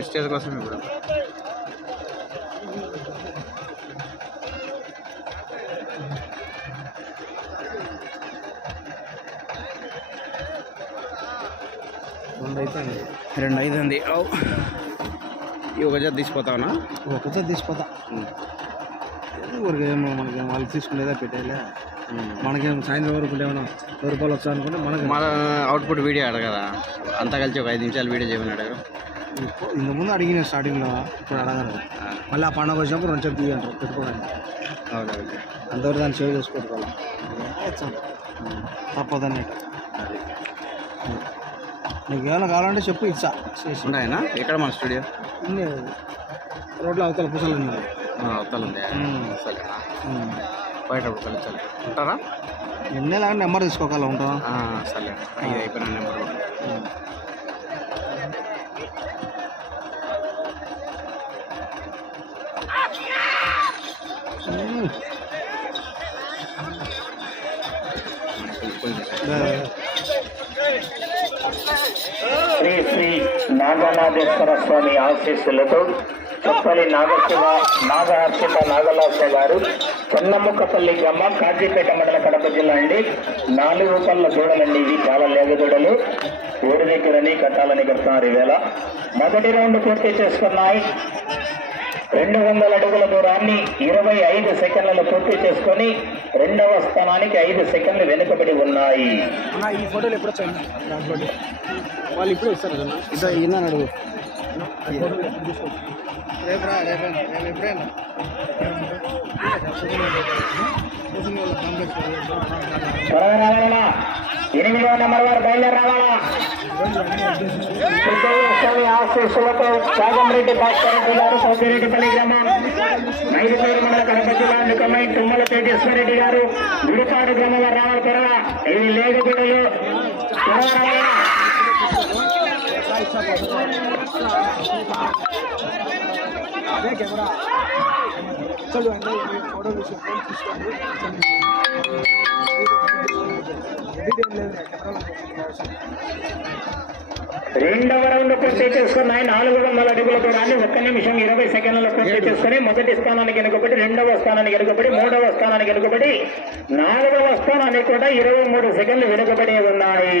Prestige కోసం ఇప్పుడు రెండు అయితే రెండు ఐదు ఉంది. ఔ. ఈ ఒక జత తీసిపోతావునా? ఒకసారి తీసిపోతా. ఊరికి ఏమో మనకి వాళ్ళు తీసుకునేదా పెట్టేలే మనకేం సాయంత్రం వరకు వెయ్యి రూపాయలు వచ్చా అనుకుంటే మనకి. మన అవుట్పుట్ వీడియో అడగదా అంతా కలిసి ఒక ఐదు నిమిషాలు వీడియో చేయమని అడగరు. ఇంత ముందు అడిగిన స్టార్టింగ్లో ఇప్పుడు అడగరు మళ్ళీ ఆ పండుగ వచ్చినప్పుడు రెండు చెప్పి అంటారు పెట్టుకోవడానికి ఓకే అంతవరకు దాన్ని సేవ్ చేసి పెట్టుకోవాలి. తప్పదని నీకు ఏమైనా కావాలంటే చెప్పు ఇచ్చా ఉన్నాయనా? ఎక్కడ మన స్టూడియో? రోడ్లో అవతల పూసలు ఉన్నాయి. అవతల ఉంది. మ్మ్. సరేనా పోయేటప్పుడు కలిసి ఉంటారా? ఎన్ని లాగా నెంబర్ తీసుకోగల ఉంటాం ఆ, సరే అయిపోయిన నెంబర్ శ్రీ శ్రీ నాగనాథేశ్వర స్వామి ఆశీస్సులతో చప్పలి నాగశివ నాగహర్షిత నాగలాస గారు చెన్నముక్కపల్లి గ్రామం కాజీపేట మండల కడప జిల్లా అండి. నాలుగు రూపాయల దూడలండి ఇవి చాలా లేగ దూడలు. ఓడి దగ్గరని కట్టాలని కడుతున్నారు ఈవేళ. మొదటి రౌండ్ పూర్తి చేసుకున్నాయి. రెండు వందల అడుగుల దూరాన్ని ఇరవై ఐదు సెకండ్లలో పూర్తి చేసుకొని రెండవ స్థానానికి ఐదు సెకండ్లు వెనుకబడి ఉన్నాయి. ఈ ఫోటోలు ఎప్పుడు వచ్చాయి వాళ్ళు ఇప్పుడు ఇస్తారు కదా ఈయన అడుగు రేపు రా రేపు రేపు ఎప్పుడైనా త్వరగా రావాలా ఎనిమిదవ నెంబర్ వారు బయలుదేరి రావాలా? స్వామి ఆశీస్సులతో చాగంరెడ్డి భాస్కర్ గారు సౌదిరెడ్డిపల్లి గ్రామం. మైదుపేరు మండల కనపతి నికమై తుమ్మల తేజేశ్వరరెడ్డి గారు గుడిపాడు గ్రామం వారు రావాలి త్వరగా. ఇవి లేదు గుడలు. త్వరగా రావాలా? అంటే ఫోటో ఎడిట్ లేదు కెమెరాలో రెండవ రౌండ్ పూర్తి చేసుకున్నాయి నాలుగు వందల అడుగుల దూరాన్ని ఒక్క నిమిషం ఇరవై సెకండ్లలో పూర్తి చేసుకుని మొదటి స్థానానికి వెనుకబడి రెండవ స్థానానికి వెనుకబడి మూడవ స్థానానికి వెనుకబడి నాలుగవ స్థానానికి కూడా ఇరవై మూడు సెకండ్లు వెనుకబడి ఉన్నాయి.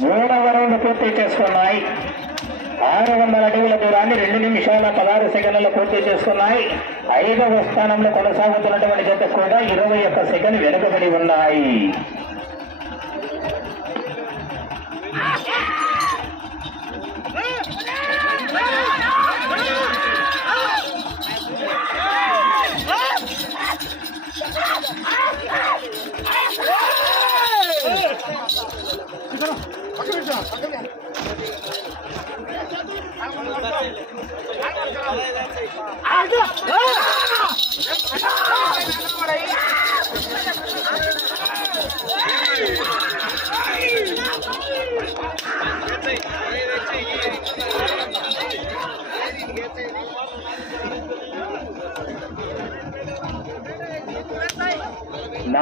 మూడవ రౌండ్ పూర్తి చేసుకున్నాయి. ఆరు వందల అడుగుల దూరాన్ని రెండు నిమిషాల పదహారు సెకండ్లు పూర్తి చేసుకున్నాయి. ఐదవ స్థానంలో కొనసాగుతున్నటువంటి జత కూడా ఇరవై ఒక్క సెకండ్ వెనుకబడి ఉన్నాయి. Hey!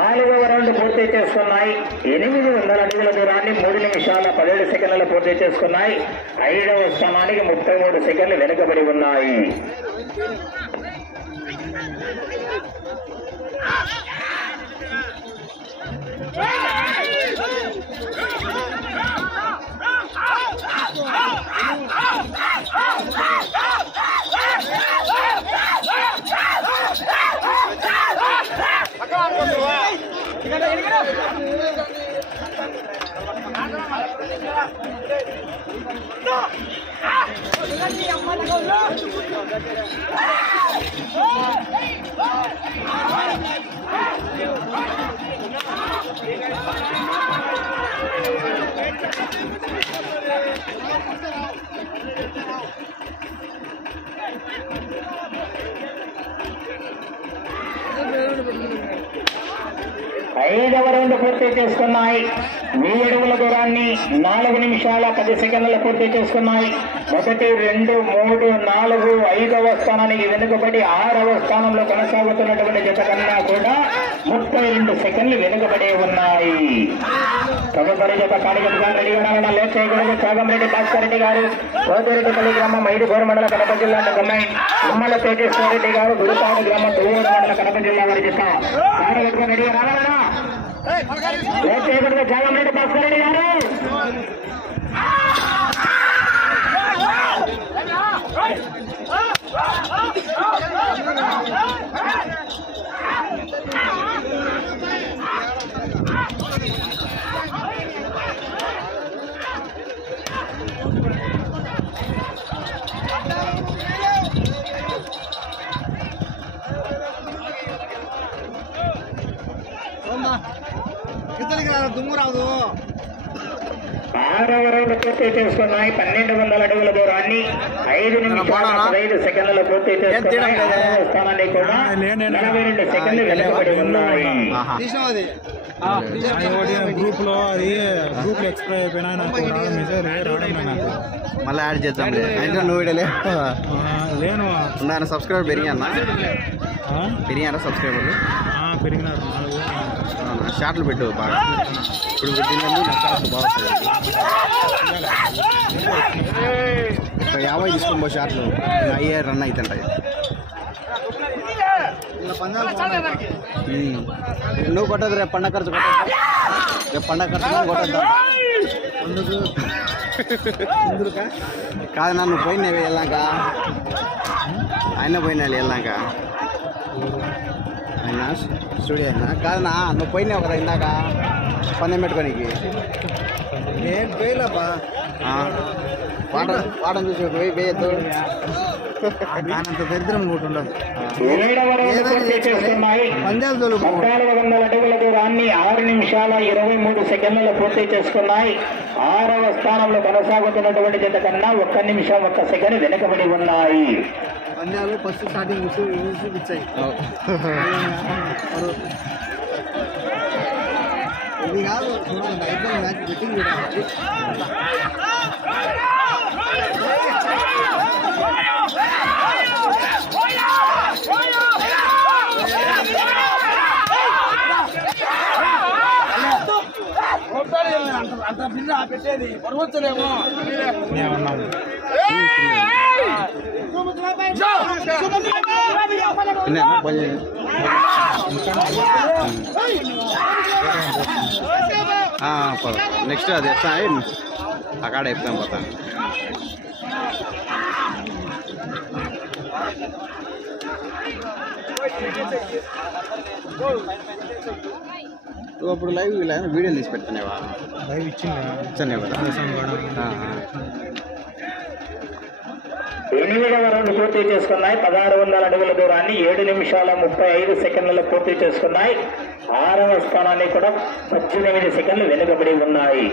నాలుగవ రౌండ్ పూర్తి చేసుకున్నాయి. ఎనిమిది వందల అడుగుల దూరాన్ని మూడు నిమిషాల పదిహేడు సెకండ్లు పూర్తి చేసుకున్నాయి. ఐదవ స్థానానికి ముప్పై మూడు సెకండ్లు వెనుకబడి ఉన్నాయి. ఐదవ రౌండ్ పూర్తి చేస్తున్నాయి మీ అడుగుల దూరాన్ని నాలుగు నిమిషాల పది సెకండ్లు పూర్తి చేసుకున్నాయి. ఒకటి రెండు మూడు నాలుగు ఐదవ స్థానానికి వెనుకబడి ఆరవ స్థానంలో కొనసాగుతున్నటువంటి జత కన్నా కూడా ముప్పై రెండు సెకండ్లు వెనుకబడి ఉన్నాయి. తదుపరి జత కాళిగట్ గారు రెడీ ఉన్నారన్న లేట్ చేయకూడదు చాగంరెడ్డి భాస్కర్ రెడ్డి గారు కోతిరెడ్డిపల్లి గ్రామం ఐదుగోరు మండల కడప జిల్లా గమ్మాయి ఉమ్మల తేజేశ్వర రెడ్డి గారు గురుపాడు గ్రామం దువ్వూరు మండల కడప జిల్లా వారి జత. కాళిగట్ గారు రెడీ ఉన్నారన్న లేట్ చేయకూడదు చాగంరెడ్డి భాస్కర్ రెడ్డి గారు. కిందకి రా దుమ్ము రాదు ఆరవ రౌండ్ పూర్తి చేసుకున్నాయి పన్నెండు వందల అడుగుల దూరాన్ని ఐదు నిమిషాల పదహైదు సెకండ్ల పూర్తి చేసుకున్నాయి స్థానాన్ని కూడా నలభై రెండు సెకండ్లు వెనుకబడి ఉన్నాయి గ్రూప్లో అది గ్రూప్లో ఎక్స్ప్రెస్ అయిపోయినా నాకు మళ్ళీ యాడ్ చేద్దాం అంటే నువ్వు లేను ఉన్నాయన్న సబ్స్క్రైబర్ పెరిగానా? పెరిగారా సబ్స్క్రైబర్లు పెరిగినారు. నాలుగు షార్ట్లు పెట్టు బాగా. ఇప్పుడు పెట్టినందుకు నా షార్ట్లు బాగా వస్తాయి. ఒక యాభై తీసుకొని పో షార్ట్లు. ఇంకా అయ్యే రన్ అవుతుంటాయి. నువ్వు కొట్టదు రేపు పండగ ఖర్చు కొట్టద్దు. రేపు పండగ ఖర్చు కొట్టద్దా. కాదు నన్ను పోయినా వెళ్ళాక. ఆయన పోయినా వెళ్ళాక. ఆయన స్టూడియో అయినా కాదన్నా నువ్వు పోయినావు కదా ఇందాక? పందెం పెట్టుకోనికి. నేను ఆ. వాటర్ వాటర్ చూసి పోయి వేయద్దు. దరిద్రం ఉండదు. పందాలు వందల అడుగుల దూరాన్ని ఆరు నిమిషాల ఇరవై మూడు సెకండ్లు పూర్తి చేసుకున్నాయి. ఆరవ స్థానంలో కొనసాగుతున్నటువంటి జత కన్నా ఒక్క నిమిషం ఒక్క సెకండ్ వెనుకబడి ఉన్నాయి. పందాలు ఫస్ట్ స్టార్టింగ్ చూపించాయి ఇది కాదు చూడండి ఐపీఎల్ మ్యాచ్ బెట్టింగ్ చూడండి అంత బిల్లు పెట్టేది. పడవచ్చులేమో. నెక్స్ట్ అది ఎట్లా అక్కడ చెప్తాం పోతాను నువ్వు అప్పుడు లైవ్ ఇలా వీడియోలు తీసి పెడతానేవా లైవ్ ఇచ్చిందా ఇచ్చానే ఎనిమిదవ రౌండ్ పూర్తి చేసుకున్నాయి. పదహారు వందల అడుగుల దూరాన్ని ఏడు నిమిషాల ముప్పై ఐదు సెకండ్లలో పూర్తి చేసుకున్నాయి. ఆరవ స్థానాన్ని కూడా పద్దెనిమిది సెకండ్లు వెనుకబడి ఉన్నాయి.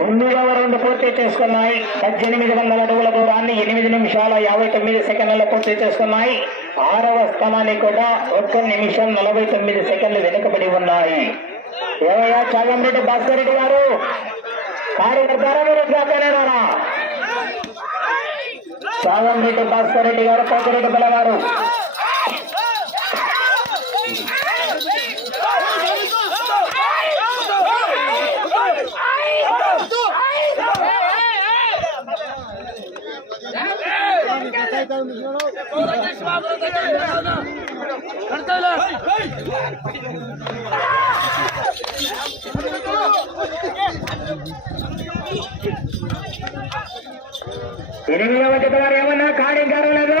రెండుగా రెండు పూర్తి చేసుకున్నాయి. పద్దెనిమిది వందల అడుగుల దూరాన్ని ఎనిమిది నిమిషాల యాభై తొమ్మిది సెకండ్లలో పూర్తి చేసుకున్నాయి. ఆరవ స్థానాన్ని కూడా ఒక్క నిమిషం నలభై తొమ్మిది సెకండ్లు వెనుకబడి ఉన్నాయి. ఏవయ్యా చాగంరెడ్డి భాస్కర్ రెడ్డి గారు? కార్యకర్తారా మీరు చాగంరెడ్డి భాస్కర్ రెడ్డి గారు పోతిరెడ్డి పిల్లగారు. ఎనిమిదవ జత వారు ఏమన్నా కాడి లేదు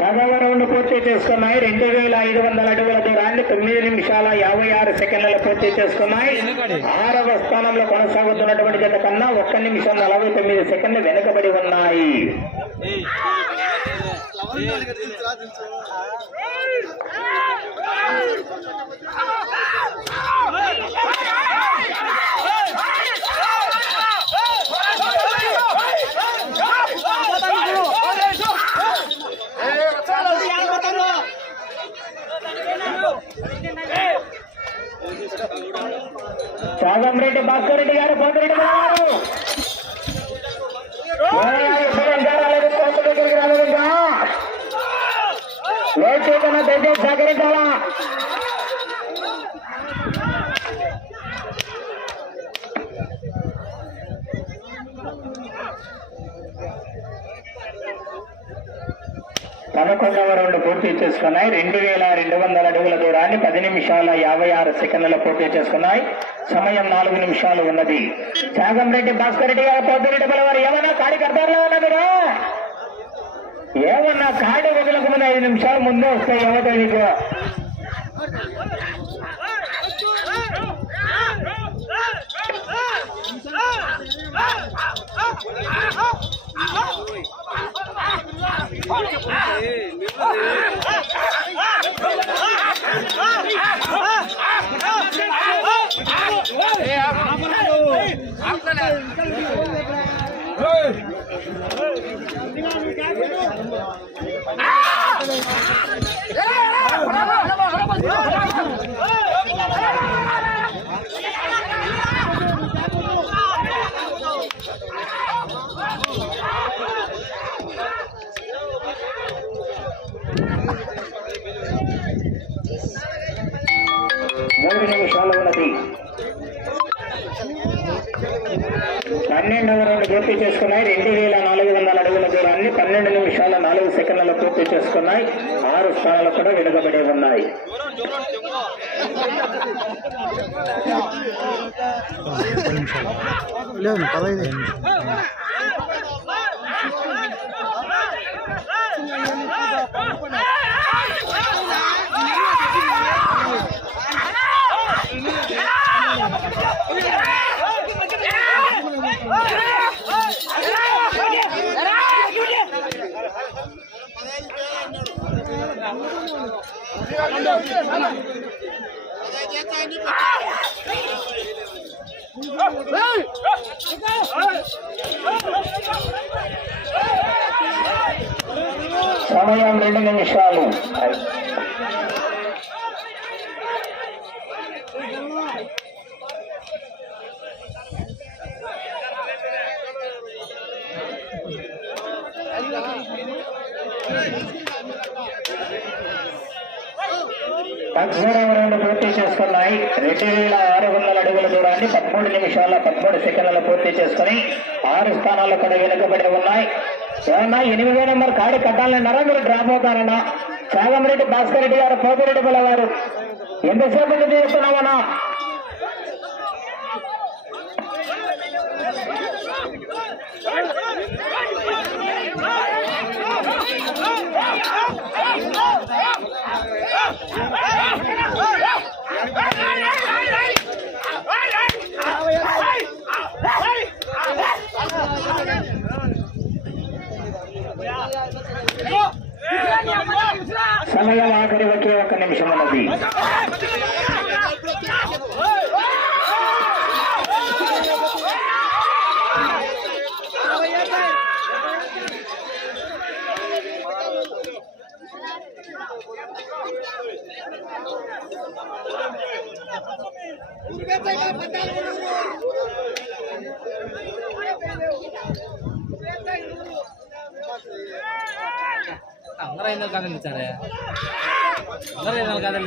పదవ రౌండ్ పూర్తి చేసుకున్నాయి. రెండు వేల ఐదు వందల అడుగుల దూరాన్ని తొమ్మిది నిమిషాల యాభై ఆరు సెకండ్లలో పూర్తి చేసుకున్నాయి. ఆరవ స్థానంలో కొనసాగుతున్నటువంటి జత కన్నా ఒక్క నిమిషం నలభై తొమ్మిది సెకండ్లు వెనుకబడి ఉన్నాయి. చాగంరెడ్డి భాస్కర్ రెడ్డి గారు పోతిరెడ్డి గారు. కోర్టు దగ్గరికి సహకరించాలా పదకొండవ రౌండ్ పూర్తి చేసుకున్నాయి. రెండు వేల రెండు వందల అడుగుల దూరాన్ని పది నిమిషాల యాభై ఆరు సెకండ్ల పూర్తి చేసుకున్నాయి. సమయం నాలుగు నిమిషాలు ఉన్నది. చాగంరెడ్డి భాస్కర్ రెడ్డి గారు పొద్దురెడ్డి వారు ఏమన్నా కాడి కడతారా అన్న మీరు ఏమన్నా కాడి వదలకు ముందు ఐదు నిమిషాలు ముందే వస్తాయి ఏమవుతాయి మీకు మూడు పన్నెండవ రౌండ్ పూర్తి చేసుకున్నాయి. రెండు వేల నాలుగు వందల అడుగుల దూరాన్ని పన్నెండు నిమిషాల నాలుగు సెకండ్లలో పూర్తి చేసుకున్నాయి. ఆరు స్థానాలు కూడా వెనుకబడి ఉన్నాయి. లేదు పదహైదు సమయం రెండు నిమిషాలు. పదమూడవ పూర్తి చేసుకున్నాయి. రెండు వేల ఆరు వందల అడుగుల దూరాన్ని పదమూడు నిమిషాల పదమూడు సెకండ్లు పూర్తి చేసుకుని ఆరు స్థానాలు కూడా వెనుకబడి ఉన్నాయి. ఏమన్నా ఎనిమిదో నెంబర్ కాడి కట్టాలన్నారా మీరు డ్రాప్ అవుతారన్నా చాగంరెడ్డి భాస్కర్ రెడ్డి గారు పోతిరెడ్డి పిల్ల గారు ఎంతసేపు నుంచి చేస్తున్నామన్నా Hey! సమయం ఆఖరి ఒకే ఒక్క నిమిషం ఉన్నది అందరూ ఐదు వందలు కాదని ఇచ్చారే అందరూ ఐదు వందలు కాదని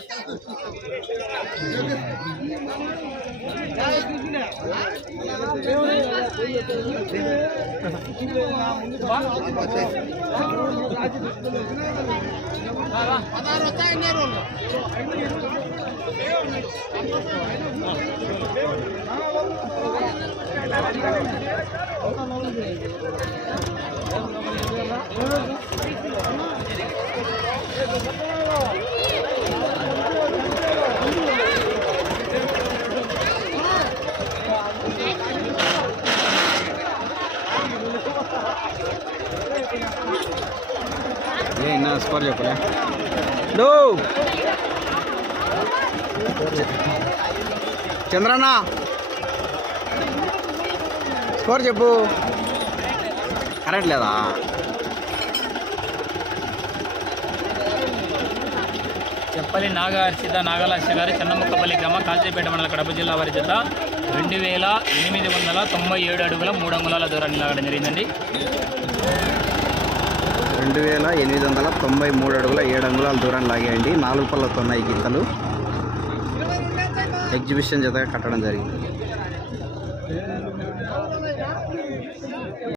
పదహారు చెప్పండి ఖర్చు రావద్దు ఏ స్కోర్ చెప్పలే. డూ చంద్రన్న. స్కోర్ చెప్పు. కరెక్ట్ లేదా? చెప్పలి నాగ హర్షిత గారి చెన్నముక్కపల్లి గ్రామ కాల్చీపేట మండల కడప జిల్లా వారి చేత రెండు వేల ఎనిమిది వందల తొంభై ఏడు అడుగుల మూడు అంగుళాల దూరాన్ని లాగడం జరిగిందండి. రెండు వేల ఎనిమిది వందల తొంభై మూడు అడుగుల ఏడు అంగుళాల దూరాన్ని లాగేయండి. నాలుగు పళ్ళతో ఉన్నాయి గీతలు ఎగ్జిబిషన్ జతగా కట్టడం జరిగింది.